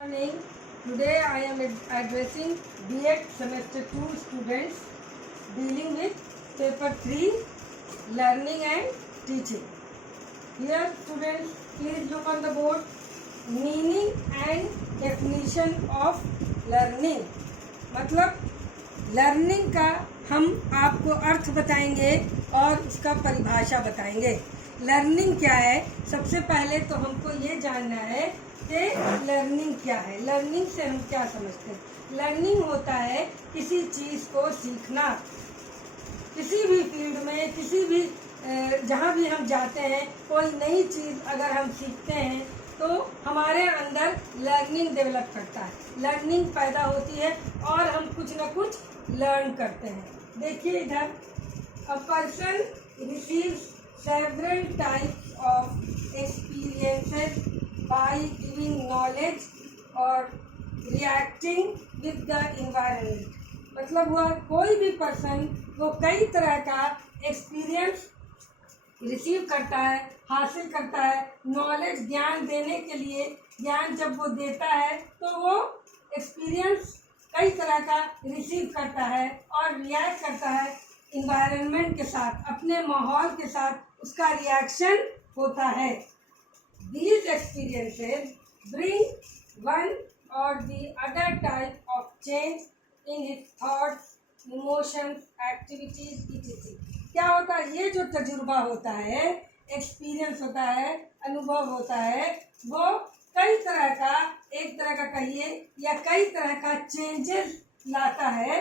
Morning. Today I am addressing B.Ed Semester 2 students dealing with paper 3 learning and teaching. Here students, please look on the board. Meaning and definition of learning. मतलब learning का हम आपको अर्थ बताएंगे और उसका परिभाषा बताएंगे। लर्निंग क्या है? सबसे पहले तो हमको ये जानना है कि लर्निंग क्या है। लर्निंग से हम क्या समझते हैं? लर्निंग होता है किसी चीज़ को सीखना। किसी भी फील्ड में, किसी भी जहाँ भी हम जाते हैं, कोई नई चीज़ अगर हम सीखते हैं तो हमारे अंदर लर्निंग डेवलप करता है, लर्निंग पैदा होती है और हम कुछ न कुछ लर्न करते हैं। देखिए इधर, a person receives several types of experiences by giving knowledge और रिएक्टिंग विद द एनवायरनमेंट। मतलब हुआ कोई भी पर्सन वो कई तरह का एक्सपीरियंस रिसीव करता है, हासिल करता है। नॉलेज, ज्ञान देने के लिए, ज्ञान जब वो देता है तो वो एक्सपीरियंस कई तरह का रिसीव करता है और रिएक्ट करता है इन्वायरमेंट के साथ, अपने माहौल के साथ उसका रिएक्शन होता है। These experiences bring one or the other type of change in his thoughts, emotions, activities, etc. क्या होता है? ये जो तजुर्बा होता है, एक्सपीरियंस होता है, अनुभव होता है, वो कई तरह का, एक तरह का कहिए या कई तरह का चेंजेस लाता है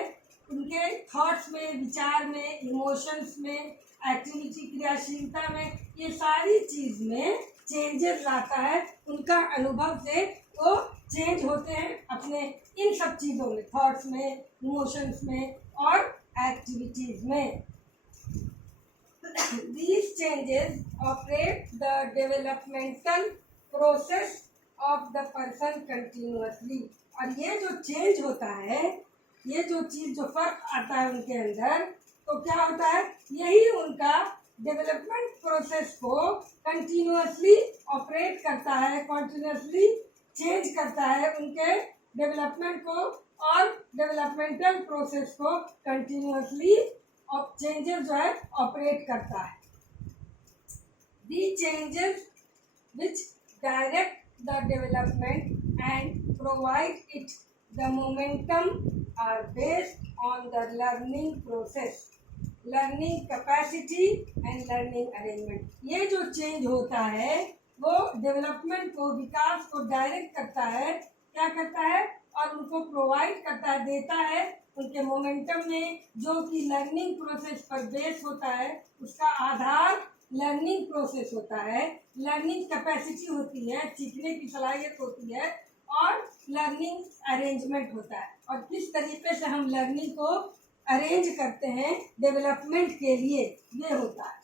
उनके थॉट्स में, विचार में, इमोशंस में, एक्टिविटी, क्रियाशीलता में। ये सारी चीज़ में चेंजेस लाता है। उनका अनुभव से वो चेंज होते हैं अपने इन सब चीज़ों में, थॉट्स में, इमोशंस में और एक्टिविटीज़ में। These changes operate the developmental process of the person continuously. और ये जो चेंज होता है, ये जो चीज़, जो फर्क आता है उनके अंदर, तो क्या होता है? यही उनका डेवलपमेंट प्रोसेस को कंटिन्यूअसली ऑपरेट करता है, कंटिन्यूअसली चेंज करता है उनके डेवलपमेंट को और डेवलपमेंटल प्रोसेस को कंटिन्यूअसली चेंजेस जो है ऑपरेट करता है। The changes which direct the development and provide it the momentum are based on the learning process, learning capacity and learning arrangement. ये जो चेंज होता है वो डेवलपमेंट को, विकास को डायरेक्ट करता है, क्या करता है, और उनको प्रोवाइड करता है, देता है उनके मोमेंटम में, जो कि लर्निंग प्रोसेस पर बेस होता है। उसका आधार लर्निंग प्रोसेस होता है, लर्निंग कैपेसिटी होती है, सीखने की सलाहियत होती है, और लर्निंग अरेंजमेंट होता है। और किस तरीके से हम लर्निंग को अरेंज करते हैं डेवलपमेंट के लिए, ये होता है।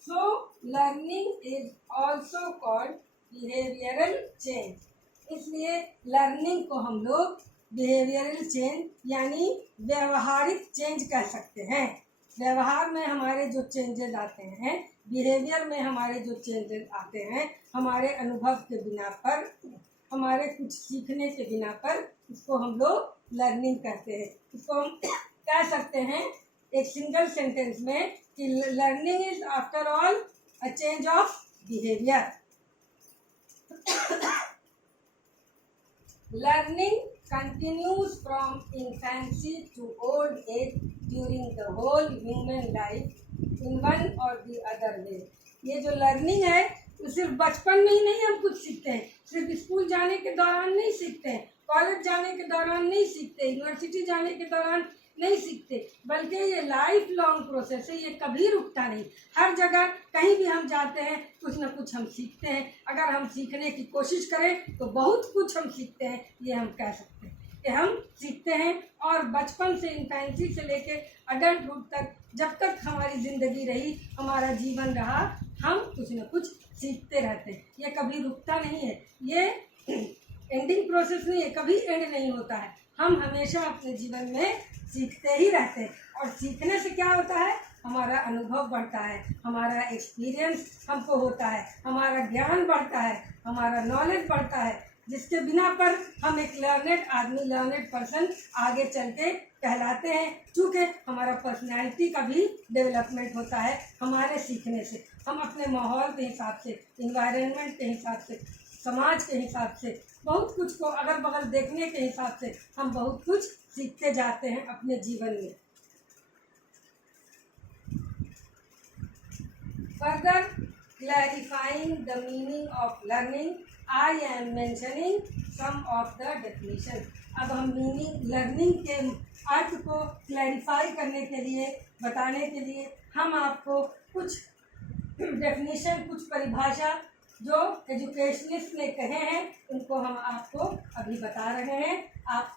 So learning is also called behavioural change. इसलिए लर्निंग को हम लोग बिहेवियरल चेंज यानी व्यवहारिक चेंज कह सकते हैं। व्यवहार में हमारे जो चेंजेस आते हैं, बिहेवियर में हमारे जो चेंजेस आते हैं, हमारे अनुभव के बिना पर, हमारे कुछ सीखने के बिना पर, उसको हम लोग लर्निंग कहते हैं। इसको हम कह सकते हैं एक सिंगल सेंटेंस में कि learning is after all a change of behaviour. Learning continues from infancy to old age during the whole human life in one or the other way. ये जो लर्निंग है तो सिर्फ बचपन में ही नहीं हम कुछ सीखते हैं, सिर्फ स्कूल जाने के दौरान नहीं सीखते हैं, कॉलेज जाने के दौरान नहीं सीखते, यूनिवर्सिटी जाने के दौरान नहीं सीखते, बल्कि ये लाइफ लॉन्ग प्रोसेस है, ये कभी रुकता नहीं। हर जगह कहीं भी हम जाते हैं कुछ ना कुछ हम सीखते हैं। अगर हम सीखने की कोशिश करें तो बहुत कुछ हम सीखते हैं, ये हम कह सकते हैं कि हम सीखते हैं। और बचपन से, इन्फेंसी से लेके अडल्टहुड तक, जब तक हमारी ज़िंदगी रही, हमारा जीवन रहा, हम कुछ न कुछ सीखते रहते हैं। ये कभी रुकता नहीं है, ये एंडिंग प्रोसेस नहीं है, कभी एंड नहीं होता है। हम हमेशा अपने जीवन में सीखते ही रहते हैं। और सीखने से क्या होता है? हमारा अनुभव बढ़ता है, हमारा एक्सपीरियंस हमको होता है, हमारा ज्ञान बढ़ता है, हमारा नॉलेज बढ़ता है। जिसके बिना पर हम एक लर्नेड आदमी, लर्नेड पर्सन आगे चल के कहलाते हैं। चूँकि हमारा पर्सनैलिटी का भी डेवलपमेंट होता है हमारे सीखने से। हम अपने माहौल के हिसाब से, इन्वायरमेंट के हिसाब से, समाज के हिसाब से, बहुत कुछ को अगल बगल देखने के हिसाब से हम बहुत कुछ सीखते जाते हैं अपने जीवन में। Further clarifying the meaning of learning, I am mentioning some of the definition. अब हम मीनिंग, लर्निंग के अर्थ को क्लैरिफाई करने के लिए, बताने के लिए हम आपको कुछ डेफिनेशन, कुछ परिभाषा जो एजुकेशनिस्ट ने कहे हैं उनको हम आपको अभी बता रहे हैं। आप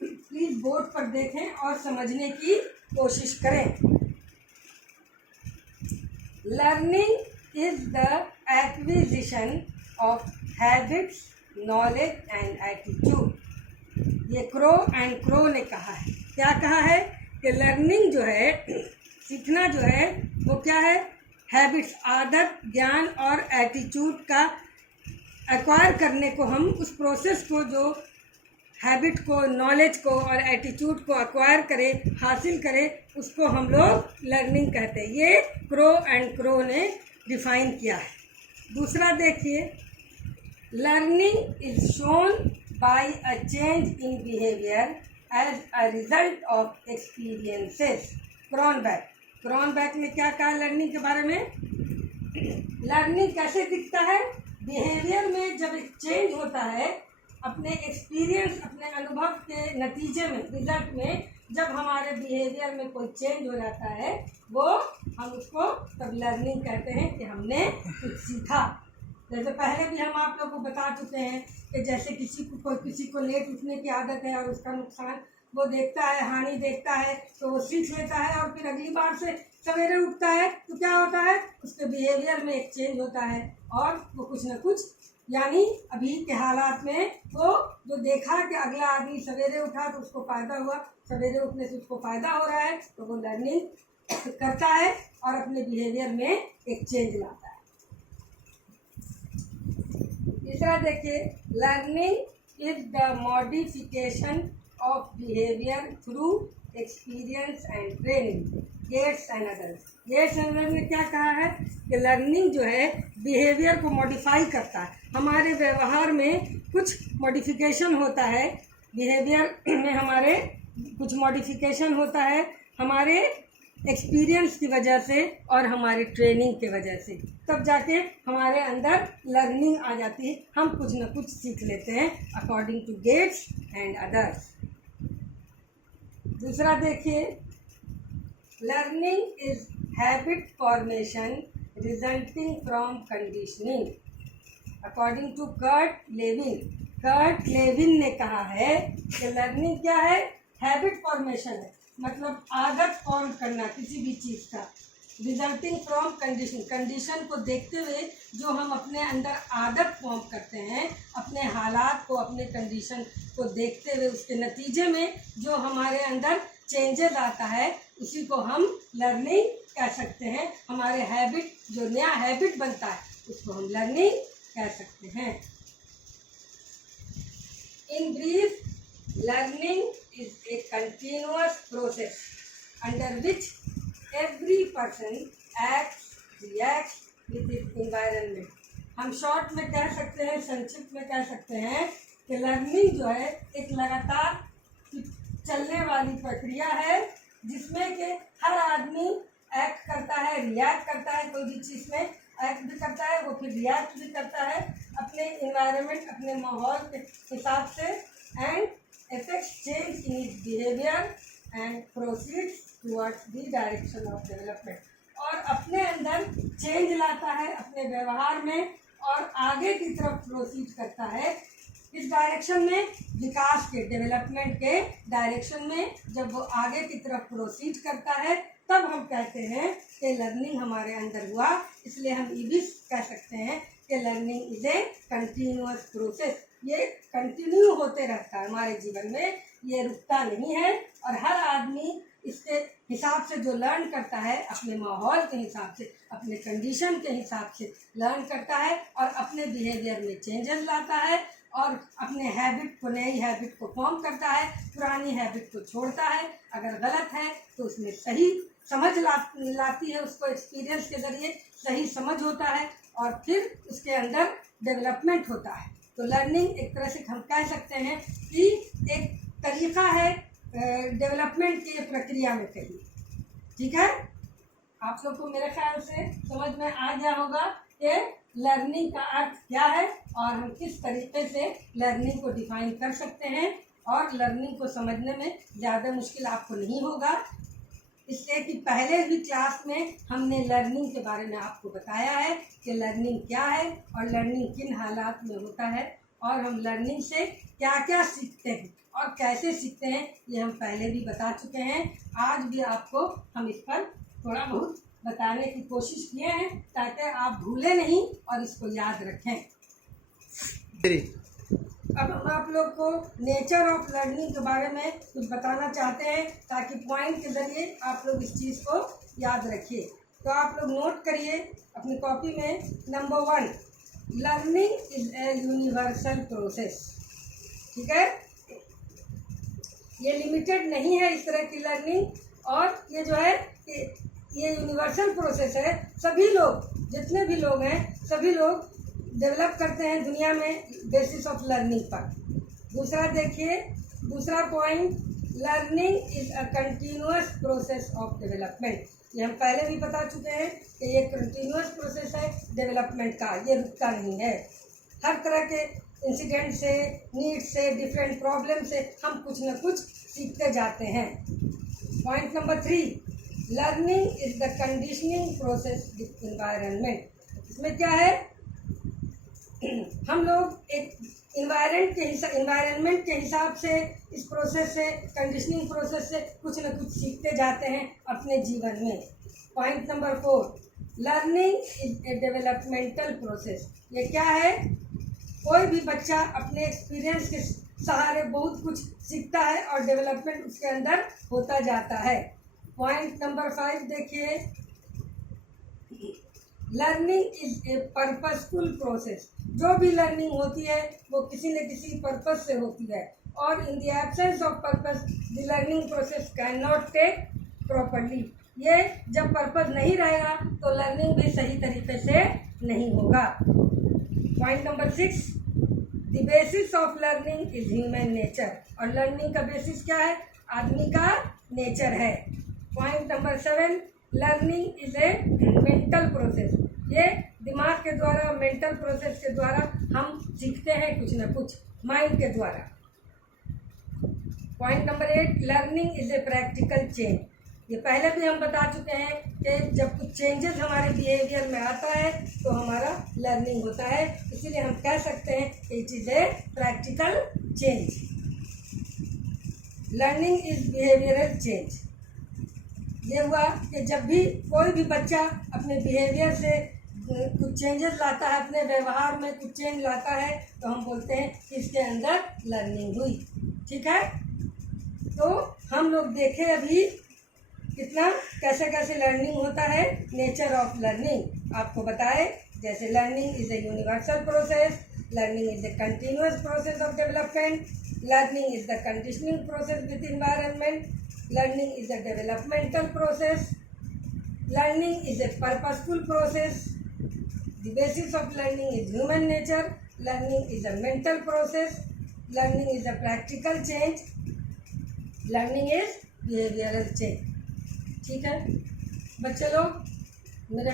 प्लीज़ बोर्ड पर देखें और समझने की कोशिश करें। Learning is the acquisition of habits, knowledge and attitude. ये क्रो एंड क्रो ने कहा है। क्या कहा है कि लर्निंग जो है, सीखना जो है वो क्या है, हैबिट्स, आदत, ज्ञान और एटीट्यूड का एक्वायर करने को, हम उस प्रोसेस को, जो हैबिट को, नॉलेज को और एटीट्यूड को एक्वायर करें, हासिल करें, उसको हम लोग लर्निंग कहते हैं। ये क्रो एंड क्रो ने डिफाइन किया है। दूसरा देखिए, learning is shown by a change in behaviour as a result of experiences. Cronbach ने क्या कहा लर्निंग के बारे में? लर्निंग कैसे दिखता है? बिहेवियर में जब एक चेंज होता है, अपने एक्सपीरियंस, अपने अनुभव के नतीजे में, रिजल्ट में, जब हमारे बिहेवियर में कोई चेंज हो जाता है, वो हम उसको तब लर्निंग कहते हैं कि हमने कुछ सीखा। जैसे पहले भी हम आप लोगों को बता चुके हैं कि जैसे किसी को लेट उठने की आदत है और उसका नुकसान वो देखता है, हानि देखता है, तो वो सीख लेता है और फिर अगली बार से सवेरे उठता है तो क्या होता है, उसके बिहेवियर में एक चेंज होता है और वो कुछ न कुछ, यानी अभी के हालात में वो जो देखा कि अगला आदमी सवेरे उठा तो उसको फ़ायदा हुआ, सवेरे उठने से उसको फ़ायदा हो रहा है, तो वो लर्निंग करता है और अपने बिहेवियर में एक चेंज लाता है। तीसरा देखिए, learning is the modification of behaviour through experience and training. Gates and others ने क्या कहा है कि लर्निंग जो है बिहेवियर को मॉडिफाई करता है। हमारे व्यवहार में कुछ मॉडिफिकेशन होता है, बिहेवियर में हमारे कुछ मॉडिफिकेशन होता है हमारे एक्सपीरियंस की वजह से और हमारी ट्रेनिंग की वजह से, तब जाके हमारे अंदर लर्निंग आ जाती है, हम कुछ न कुछ सीख लेते हैं according to Gates and others. दूसरा देखिए, learning is habit formation resulting from conditioning according to Kurt Lewin ने कहा है कि लर्निंग क्या है, हैबिट फॉर्मेशन है, मतलब आदत फॉर्म करना किसी भी चीज़ का, रिजल्टिंग फ्रॉम कंडीशन को देखते हुए जो हम अपने अंदर आदत फॉर्म करते हैं, अपने हालात को, अपने कंडीशन को देखते हुए उसके नतीजे में जो हमारे अंदर चेंजेस आता है, उसी को हम लर्निंग कह सकते हैं। हमारे हैबिट, जो नया हैबिट बनता है, उसको हम लर्निंग कह सकते हैं। In brief, learning is a continuous process under which every person acts, reacts with its environment. हम शॉर्ट में कह सकते हैं, संक्षिप्त में कह सकते हैं कि लर्निंग जो है एक लगातार चलने वाली प्रक्रिया है जिसमें कि हर आदमी एक्ट करता है, रिएक्ट करता है, कोई भी चीज़ में एक्ट भी करता है, वो फिर रिएक्ट भी करता है अपने इन्वायरमेंट, अपने माहौल के हिसाब से, and affects change in its behavior and proceeds towards the direction of development. और अपने अंदर चेंज लाता है अपने व्यवहार में और आगे की तरफ प्रोसीड करता है इस डायरेक्शन में, विकास के, डेवलपमेंट के डायरेक्शन में। जब वो आगे की तरफ प्रोसीड करता है तब हम कहते हैं कि लर्निंग हमारे अंदर हुआ। इसलिए हम ये भी कह सकते हैं कि learning is a continuous process. ये कंटिन्यू होते रहता है हमारे जीवन में, ये रुकता नहीं है। और हर आदमी इसके हिसाब से जो लर्न करता है, अपने माहौल के हिसाब से, अपने कंडीशन के हिसाब से लर्न करता है और अपने बिहेवियर में चेंजेस लाता है और अपने हैबिट को, नई हैबिट को फॉर्म करता है, पुरानी हैबिट को छोड़ता है। अगर गलत है तो उसमें सही समझ लाती है, उसको एक्सपीरियंस के ज़रिए सही समझ होता है और फिर उसके अंदर डेवलपमेंट होता है। तो लर्निंग एक तरह से हम कह सकते हैं कि एक तरीका है डेवलपमेंट की प्रक्रिया में कही। ठीक है, आप लोग को मेरे ख्याल से समझ में आ गया होगा कि लर्निंग का अर्थ क्या है और हम किस तरीके से लर्निंग को डिफाइन कर सकते हैं, और लर्निंग को समझने में ज़्यादा मुश्किल आपको नहीं होगा, इसलिए कि पहले भी क्लास में हमने लर्निंग के बारे में आपको बताया है कि लर्निंग क्या है और लर्निंग किन हालात में होता है, और हम लर्निंग से क्या क्या सीखते हैं और कैसे सीखते हैं ये हम पहले भी बता चुके हैं। आज भी आपको हम इस पर थोड़ा बहुत बताने की कोशिश किए हैं ताकि आप भूलें नहीं और इसको याद रखें। अब हम आप लोग को नेचर ऑफ लर्निंग के बारे में कुछ बताना चाहते हैं ताकि पॉइंट के ज़रिए आप लोग इस चीज़ को याद रखिए। तो आप लोग नोट करिए अपनी कॉपी में, number 1, learning is a universal process. ठीक है, ये लिमिटेड नहीं है इस तरह की लर्निंग, और ये जो है ये यूनिवर्सल प्रोसेस है। सभी लोग, जितने भी लोग हैं, सभी लोग डेवलप करते हैं दुनिया में बेसिस ऑफ लर्निंग पर। दूसरा देखिए, दूसरा point, learning is a continuous process of development. ये हम पहले भी बता चुके हैं कि ये कंटिन्यूअस प्रोसेस है डेवलपमेंट का, ये रुकता नहीं है। हर तरह के इंसिडेंट से, नीड से, डिफरेंट प्रॉब्लम से हम कुछ न कुछ सीखते जाते हैं। Point number 3, learning is the conditioning process with environment. इसमें क्या है, हम लोग एक इन्वायरमेंट के हिसाब से, इस प्रोसेस से, कंडीशनिंग प्रोसेस से कुछ न कुछ सीखते जाते हैं अपने जीवन में। Point number 4, learning is a developmental process. ये क्या है, कोई भी बच्चा अपने एक्सपीरियंस के सहारे बहुत कुछ सीखता है और डेवलपमेंट उसके अंदर होता जाता है। पॉइंट नंबर 5 देखिए, learning is a purposeful process. जो भी लर्निंग होती है वो किसी न किसी पर्पस से होती है, और in the absence of purpose the learning process can not take properly. ये जब पर्पस नहीं रहेगा तो लर्निंग भी सही तरीके से नहीं होगा। Point number 6, the basis of learning is human nature. और लर्निंग का बेसिस क्या है, आदमी का नेचर है। Point number 7, learning is a mental process. ये दिमाग के द्वारा, मेंटल प्रोसेस के द्वारा हम सीखते हैं कुछ न कुछ, माइंड के द्वारा। Point number 8, learning is a practical change. ये पहले भी हम बता चुके हैं कि जब कुछ चेंजेस हमारे बिहेवियर में आता है तो हमारा लर्निंग होता है, इसीलिए हम कह सकते हैं कि it is a practical change. Learning is behavioural change. ये हुआ कि जब भी कोई भी बच्चा अपने बिहेवियर से कुछ चेंजेस लाता है, अपने व्यवहार में कुछ चेंज लाता है, तो हम बोलते हैं कि इसके अंदर लर्निंग हुई। ठीक है, तो हम लोग देखें अभी कितना कैसे कैसे लर्निंग होता है। नेचर ऑफ लर्निंग आपको बताए, जैसे learning is a universal process, learning is a continuous process of development, learning is the conditioning process with environment, learning is a developmental process, learning is a purposeful process, the basis of learning is human nature, learning is a mental process, learning is a practical change, learning is behavioral change। ठीक है बच्चे लोग, मेरे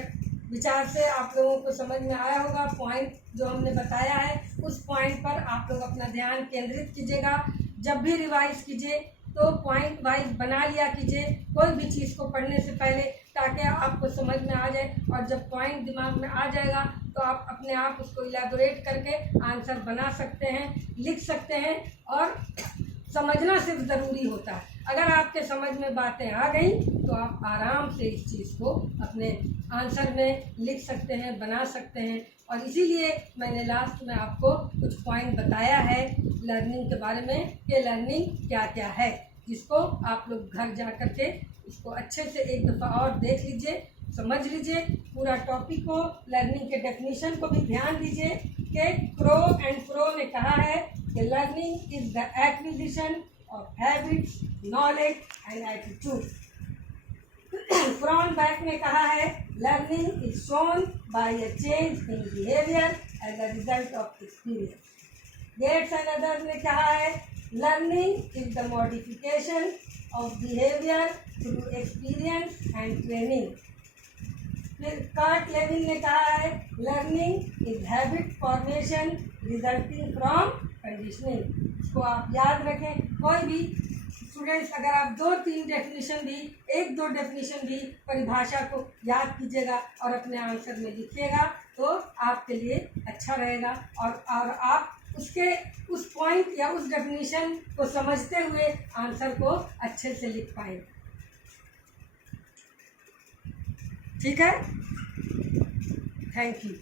विचार से आप लोगों को समझ में आया होगा। पॉइंट जो हमने बताया है उस पॉइंट पर आप लोग अपना ध्यान केंद्रित कीजिएगा। जब भी रिवाइज कीजिए तो पॉइंट वाइज बना लिया कीजिए कोई भी चीज़ को पढ़ने से पहले, ताकि आपको समझ में आ जाए, और जब पॉइंट दिमाग में आ जाएगा तो आप अपने आप उसको इलेबोरेट करके आंसर बना सकते हैं, लिख सकते हैं। और समझना सिर्फ ज़रूरी होता है। अगर आपके समझ में बातें आ गई तो आप आराम से इस चीज़ को अपने आंसर में लिख सकते हैं, बना सकते हैं। और इसीलिए मैंने लास्ट में आपको कुछ पॉइंट बताया है लर्निंग के बारे में कि लर्निंग क्या क्या है, जिसको आप लोग घर जा कर के इसको अच्छे से एक दफ़ा और देख लीजिए, समझ लीजिए पूरा टॉपिक को, लर्निंग के डेफिनेशन को भी ध्यान दीजिए कि इंडिकेट प्रो एंड प्रो ने कहा है कि learning is the acquisition of habits, knowledge and attitude. Cronbach ने कहा है learning is shown by a change in behaviour as a result of experience. Gates and others ने कहा है learning is the modification of behaviour through experience and training. फिर Kurt Lewin ने कहा है learning is habit formation resulting from conditioning. इसको आप याद रखें। कोई भी स्टूडेंट्स अगर आप 2-3 डेफिनेशन भी, 1-2 डेफिनेशन भी परिभाषा को याद कीजिएगा और अपने आंसर में लिखिएगा तो आपके लिए अच्छा रहेगा और आप उसके उस पॉइंट या उस डेफिनेशन को समझते हुए आंसर को अच्छे से लिख पाएंगे। ठीक है, थैंक यू।